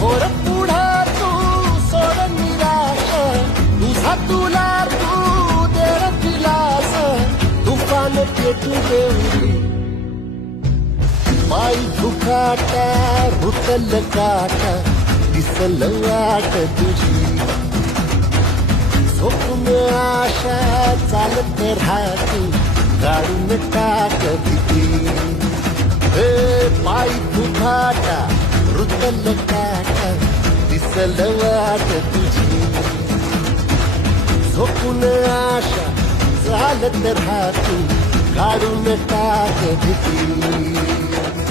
होर पुढा तू सोड निराश तुझा तुला तू देर दिलास तुफान पेटू देऊली पायी दुखाटा रुतल काटा दिसल वाट तुझी झोपून आशा चालत राहतो काढून टाक भीती पायी दुखाटा रुतल काटा दिसल वाट तुझी झोपून आशा चालत राहतो काढून टाक भीती